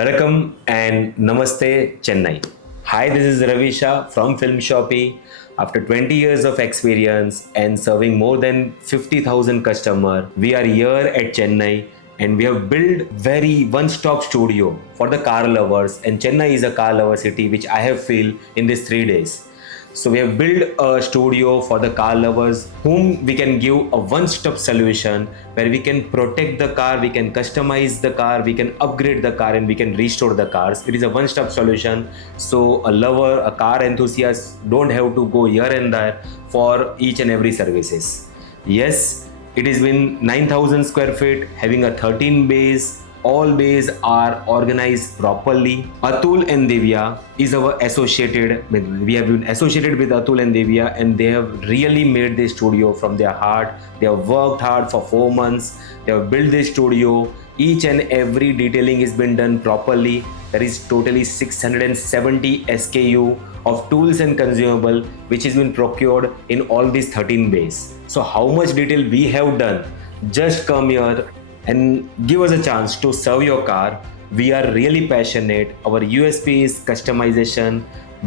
Welcome and Namaste Chennai. Hi, this is Ravisha from Filmshoppee. After 20 years of experience and serving more than 50,000 customers, we are here at Chennai and we have built very one-stop studio for the car lovers, and Chennai is a car lover city which I have feel in these 3 days. So we have built a studio for the car lovers whom we can give a one-stop solution where we can protect the car, we can customize the car, we can upgrade the car and we can restore the cars. It is a one-stop solution. So a lover, a car enthusiast don't have to go here and there for each and every services. Yes, it has been 9,000 square feet having a 13 bays. All bays are organized properly. Atul and Divya is our associated. We have been associated with Atul and Divya, and they have really made this studio from their heart. They have worked hard for 4 months. They have built this studio. Each and every detailing has been done properly. There is totally 670 SKU of tools and consumable which has been procured in all these 13 bays. So how much detail we have done? Just come here and give us a chance to serve your car. We are really passionate. Our USP is customization.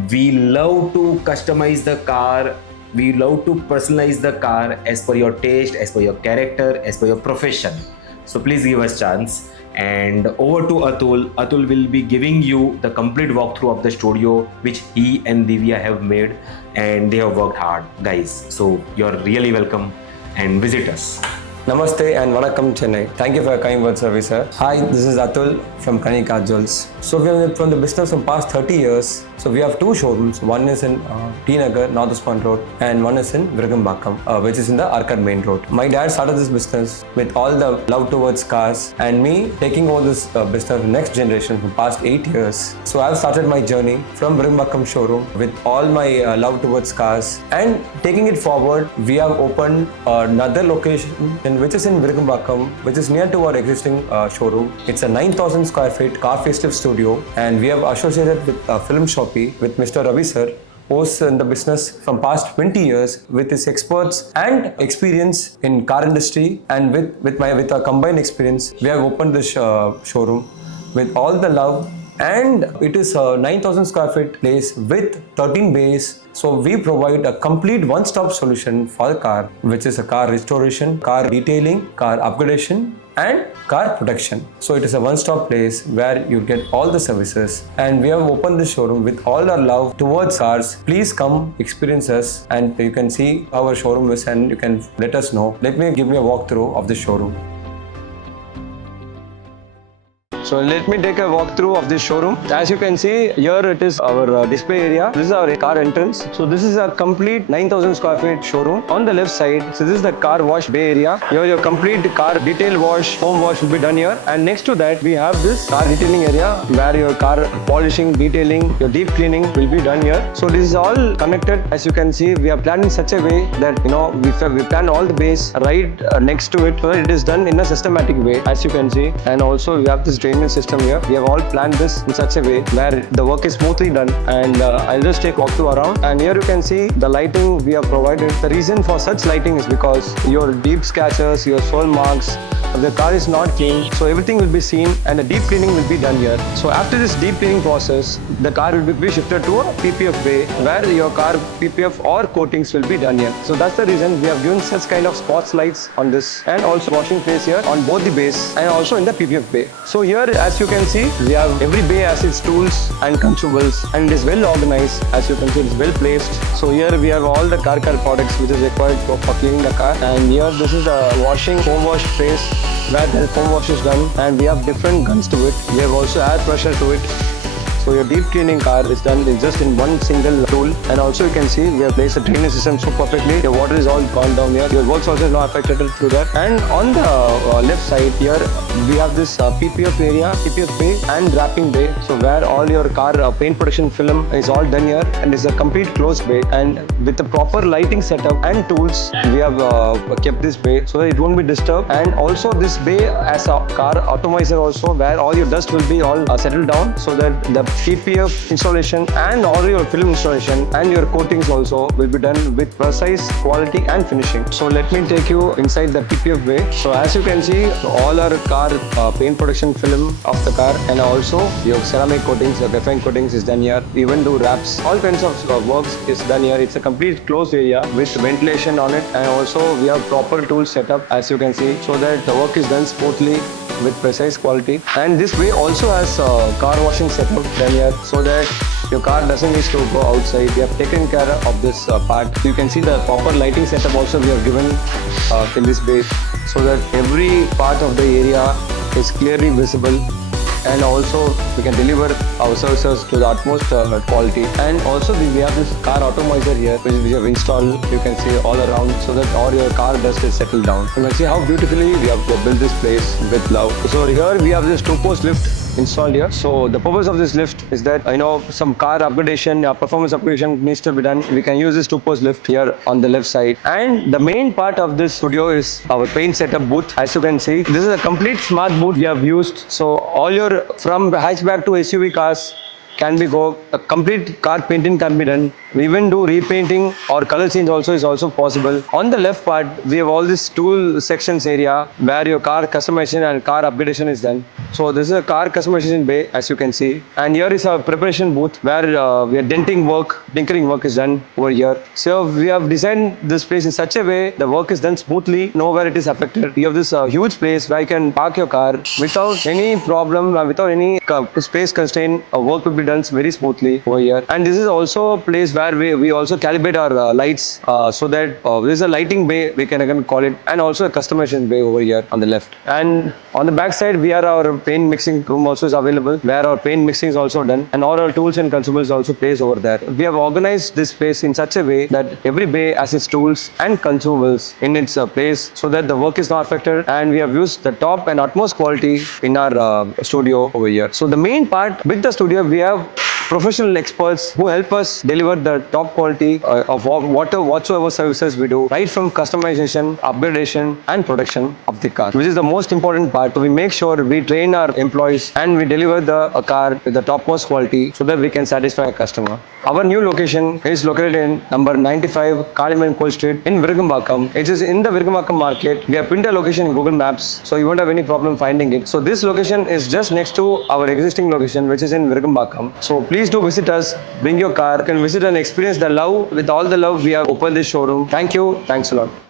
We love to customize the car. We love to personalize the car as per your taste, as per your character, as per your profession. So please give us chance. And over to Atul. Atul will be giving you the complete walkthrough of the studio which he and Divya have made, and they have worked hard, guys. So you're really welcome and visit us. Namaste and Vanakkam Chennai. Thank you for your kind words, service, sir. Hi, this is Atul from Kanika Jewels. So we are from the business from past 30 years. So we have 2 showrooms. One is in T Nagar, North Usman Road, and one is in Virugambakam, which is in the Arcade Main Road. My dad started this business with all the love towards cars, and me taking over this business next generation for past 8 years. So I've started my journey from Virugambakam showroom with all my love towards cars, and taking it forward, we have opened another location which is in Virugambakam, which is near to our existing showroom. It's a 9,000 square feet Car Facelift Studio, and we have associated with Filmshoppee with Mr. Ravi sir, who's in the business from past 20 years with his experts and experience in car industry, and with our combined experience, we have opened this showroom with all the love. And it is a 9,000 square feet place with 13 bays. So we provide a complete one-stop solution for the car, which is a car restoration, car detailing, car upgradation, and car protection. So it is a one-stop place where you get all the services, and we have opened this showroom with all our love towards cars. Please come experience us, and you can see how our showroom is, and you can let us know. Let me give you a walkthrough of the showroom. So let me take a walkthrough of this showroom. As you can see, here it is our display area. This is our car entrance. So this is a complete 9,000 square feet showroom. On the left side, so this is the car wash bay area. Here your complete car detail wash, foam wash will be done here. And next to that, we have this car detailing area where your car polishing, detailing, your deep cleaning will be done here. So this is all connected. As you can see, we are planned in such a way that we plan all the bays right next to it, so that it is done in a systematic way, as you can see. And also we have this drainage system here. We have all planned this in such a way where the work is smoothly done, and I'll just take walkthrough around. And here you can see the lighting we have provided. The reason for such lighting is because your deep scratches, your swirl marks, the car is not clean, so everything will be seen, and a deep cleaning will be done here. So after this deep cleaning process, the car will be shifted to a PPF bay where your car PPF or coatings will be done here. So that's the reason we have given such kind of spots lights on this, and also washing place here on both the bays and also in the PPF bay. So here, as you can see, we have every bay has its tools and consumables, and it is well organized. As you can see, it's well placed. So here we have all the car products which is required for cleaning the car, and here this is the washing foam wash place where the foam wash is done, and we have different guns to it. We have also air pressure to it. So your deep cleaning car is done just in one single tool, and also you can see we have placed a drainage system so perfectly. Your water is all gone down here. Your works also is not affected through that. And on the left side here, we have this PPF area, PPF bay and wrapping bay. So where all your car paint protection film is all done here, and it's a complete closed bay. And with the proper lighting setup and tools, we have kept this bay so that it won't be disturbed. And also this bay as a car atomizer also, where all your dust will be all settled down, so that the TPF installation and all your film installation and your coatings also will be done with precise quality and finishing. So let me take you inside the TPF bay. So as you can see, all our car paint protection film of the car and also your ceramic coatings, your graphite coatings is done here. Even do wraps, all kinds of works is done here. It's a complete closed area with ventilation on it, and also we have proper tools set up as you can see, so that the work is done smoothly with precise quality. And this way also has car washing setup done here, so that your car doesn't need to go outside. We have taken care of this part. You can see the proper lighting setup also we have given in this bay, so that every part of the area is clearly visible, and also we can deliver our services to the utmost quality. And also we have this car atomizer here which we have installed, you can see all around, so that all your car dust is settled down. You can see how beautifully we have built this place with love. So here we have this 2-post lift installed here. So the purpose of this lift is that some car upgradation, performance upgradation needs to be done. We can use this 2-post lift here on the left side. And the main part of this studio is our paint setup booth. As you can see, this is a complete smart booth we have used. So all your from hatchback to SUV cars can be go. A complete car painting can be done. We even do repainting or color change also is also possible. On the left part, we have all this tool sections area where your car customization and car upgradation is done. So this is a car customization bay as you can see. And here is our preparation booth where we are denting work, tinkering work is done over here. So we have designed this place in such a way the work is done smoothly, nowhere it is affected. You have this huge place where you can park your car without any problem, without any space constraint. Work will be done very smoothly over here. And this is also a place where we also calibrate our lights, so that this is a lighting bay we can again call it, and also a customization bay over here on the left. And on the back side we are our paint mixing room also is available, where our paint mixing is also done, and all our tools and consumables also placed over there. We have organized this place in such a way that every bay has its tools and consumables in its place, so that the work is not affected. And we have used the top and utmost quality in our studio over here. So the main part with the studio, we have professional experts who help us deliver the top quality of whatsoever services we do, right from customization, upgradation and production of the car, which is the most important part. So we make sure we train our employees and we deliver the car with the topmost quality, so that we can satisfy a customer. Our new location is located in number 95 Kaliman Cold Street in Virugambakam. It is in the Virugambakam market. We have pinned a location in Google Maps, so you won't have any problem finding it. So this location is just next to our existing location, which is in Virugambakam. So please do visit us, bring your car, you can visit and experience the love. With all the love we have opened this showroom. Thank you. Thanks a lot.